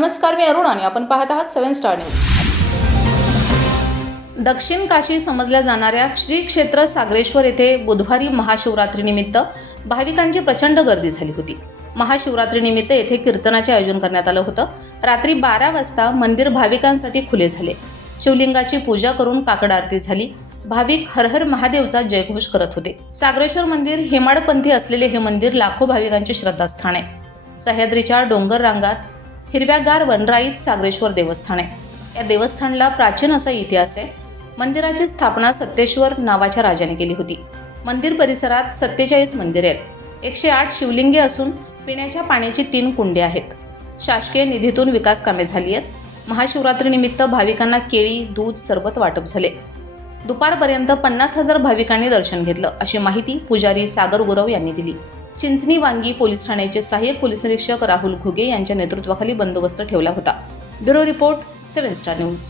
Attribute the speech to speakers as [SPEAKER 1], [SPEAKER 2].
[SPEAKER 1] नमस्कार मी अरुण आणि आपण पाहत आहात सेवन स्टार न्यूज. दक्षिण काशी समजल्या जाणाऱ्या श्री क्षेत्र सागरेश्वर येथे बुधवारी महाशिवरात्रीनिमित्त भाविकांची प्रचंड गर्दी झाली होती. महाशिवरात्रीनिमित्त येथे कीर्तनाचे आयोजन करण्यात आलं होतं. रात्री बारा वाजता मंदिर भाविकांसाठी खुले झाले. शिवलिंगाची पूजा करून काकड आरती झाली. भाविक हर हर महादेवचा जयघोष करत होते. सागरेश्वर मंदिर हेमाडपंथी असलेले हे मंदिर लाखो भाविकांचे श्रद्धास्थान आहे. सह्याद्रीच्या डोंगर रांगात हिरव्यागार वनराईत सागरेश्वर देवस्थान आहे. या देवस्थानला प्राचीन असा इतिहास आहे. मंदिराची स्थापना सत्तेश्वर नावाच्या राजाने केली होती. मंदिर परिसरात सत्तेचाळीस मंदिरे आहेत. एकशे आठ शिवलिंगे असून पिण्याच्या पाण्याची तीन कुंडे आहेत. शासकीय निधीतून विकास कामे झाली आहेत. महाशिवरात्रीनिमित्त भाविकांना केळी दूध सरबत वाटप झाले. दुपारपर्यंत पन्नास हजार भाविकांनी दर्शन घेतलं अशी माहिती पुजारी सागर गुरव यांनी दिली. चिंचणी वांगी पोलीस ठाण्याचे सहाय्यक पोलीस निरीक्षक राहुल घुगे यांच्या नेतृत्वाखाली बंदोबस्त ठेवला होता. Bureau report seven star news.